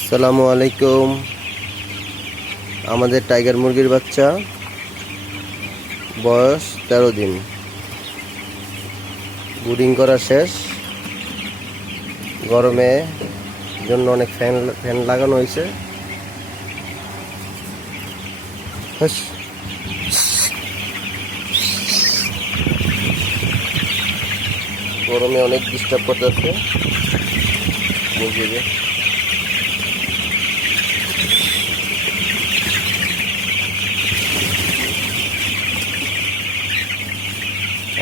আসসালামু আলাইকুম। আমাদের টাইগার মুরগির বাচ্চা। বয়স তেরো দিন। ব্রুডিং করা শেষ। গরমে জন্য অনেক ফ্যান ফ্যান লাগানো হয়েছে। গরমে অনেক ডিস্টার্ব করতেছে মুরগিকে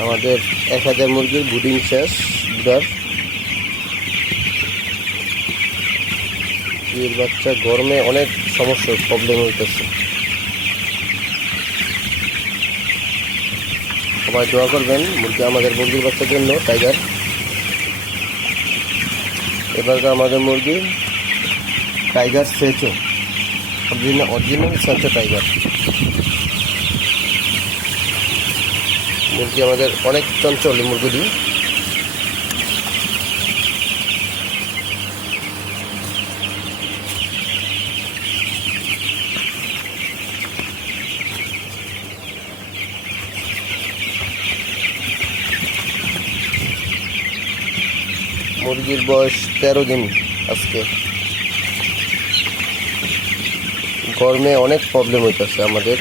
আমাদের এক হাজার মুরগির বুডিং শেষ বুধার এর বাচ্চা গরমে অনেক সমস্যার প্রবলেম হইতেছে। সবাই দোয়া করবেন, মুরগি আমাদের মুরগির বাচ্চার জন্য টাইগার এবারকার আমাদের মুরগি টাইগার সেচো অরিজিনাল অরিজিনাল সেচো টাইগার মুরগি আমাদের অনেক চঞ্চল মুরগিটি। মুরগির বয়স তেরো দিন আজকে। গরমে অনেক প্রবলেম হইতেছে আমাদের।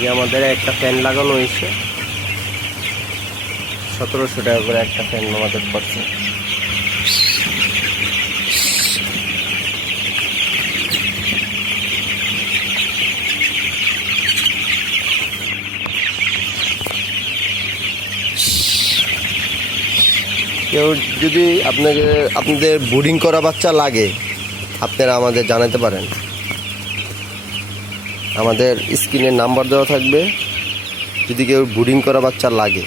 যে আমাদের একটা ফ্যান লাগানো হয়েছে। সতেরোশো টাকা করে একটা ফ্যান আমাদের পড়ছে। কেউ যদি আপনাকে আপনাদের বোর্ডিং করা বাচ্চা লাগে, আপনারা আমাদের জানাতে পারেন। আমাদের স্ক্রিনের নাম্বার দেওয়া থাকবে। যদি কেউ বোর্ডিং করা বাচ্চা লাগে।